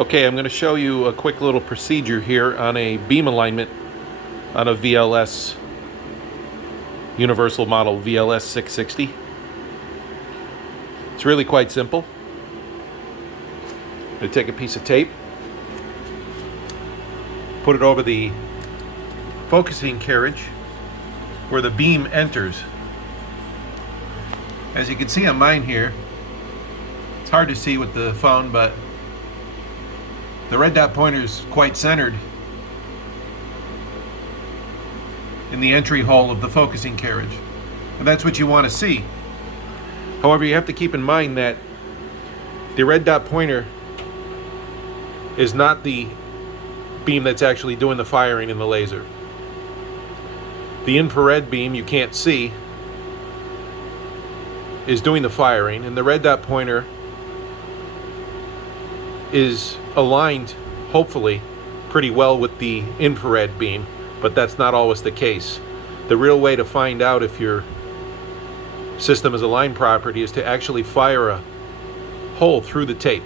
Okay, I'm going to show you a quick little procedure here on a beam alignment on a VLS Universal Model VLS 660. It's really quite simple. I'm going to take a piece of tape, put it over the focusing carriage where the beam enters. As you can see on mine here, it's hard to see with the phone, but the red dot pointer is quite centered in the entry hole of the focusing carriage. And that's what you want to see. However, you have to keep in mind that the red dot pointer is not the beam that's actually doing the firing in the laser. The infrared beam you can't see is doing the firing, and the red dot pointer is aligned, hopefully, pretty well with the infrared beam, but that's not always the case. The real way to find out if your system is aligned properly is to actually fire a hole through the tape.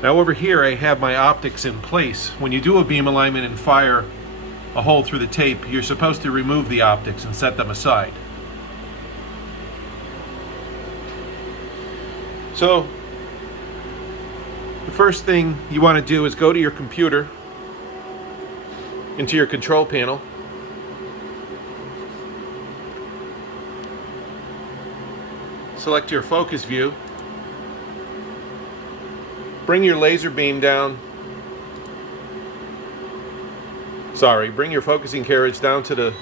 Now over here I have my optics in place. When you do a beam alignment and fire a hole through the tape, you're supposed to remove the optics and set them aside. So the first thing you want to do is go to your computer, into your control panel, select your focus view, bring your laser beam down, bring your focusing carriage down to the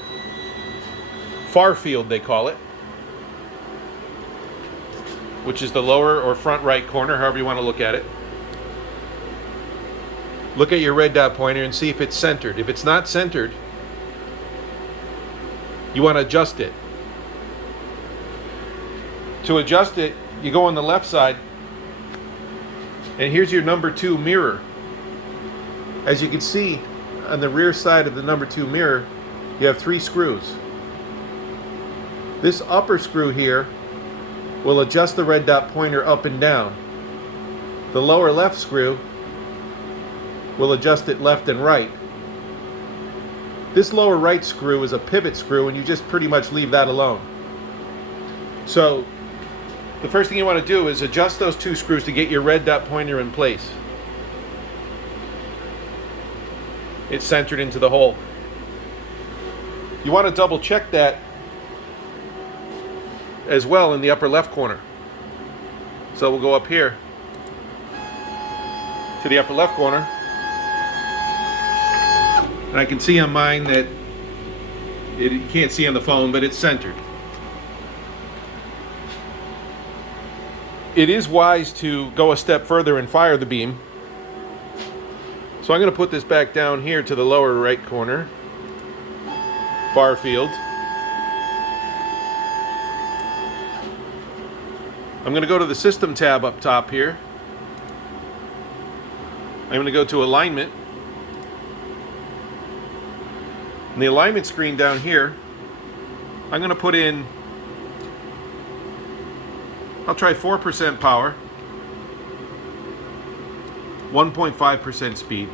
far field, they call it, which is the lower or front right corner, however you want to look at it. Look at your red dot pointer and see if it's centered. If it's not centered, you want to adjust it. To adjust it, you go on the left side, and here's your number 2 mirror. As you can see, on the rear side of the number 2 mirror, you have 3 screws. This upper screw here will adjust the red dot pointer up and down. The lower left screw will adjust it left and right. This lower right screw is a pivot screw, and you just pretty much leave that alone. So the first thing you want to do is adjust those 2 screws to get your red dot pointer in place. It's centered into the hole. You want to double check that as well in the upper left corner. So we'll go up here to the upper left corner, and I can see on mine that you can't see on the phone, but it's centered. It is wise to go a step further and fire the beam. So I'm going to put this back down here to the lower right corner, far field. I'm going to go to the System tab up top here. I'm going to go to Alignment. In the alignment screen down here, I'm going to put in, I'll try 4% power, 1.5% speed.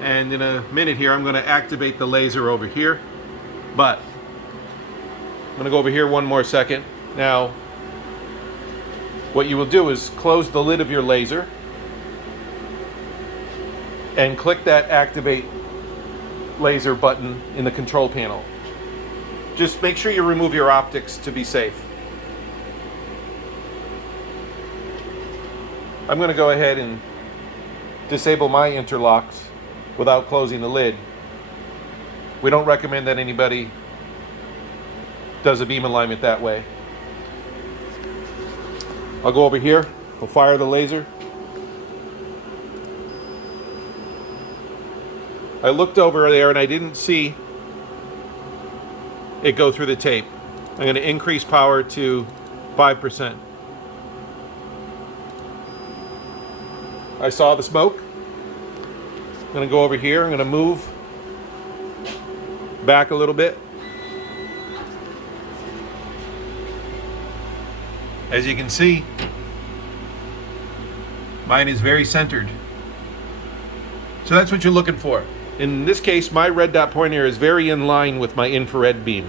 And in a minute here, I'm going to activate the laser over here. But I'm going to go over here one more second. Now, what you will do is close the lid of your laser and click that Activate Laser button in the control panel. Just make sure you remove your optics to be safe. I'm going to go ahead and disable my interlocks without closing the lid. We don't recommend that anybody does a beam alignment that way. I'll go over here, I'll fire the laser. I looked over there and I didn't see it go through the tape. I'm going to increase power to 5%. I saw the smoke. I'm going to go over here. I'm going to move back a little bit. As you can see, Mine is very centered. So that's what you're looking for. In this case, my red dot pointer is very in line with my infrared beam.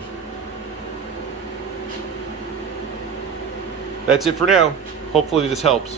That's it for now. Hopefully this helps.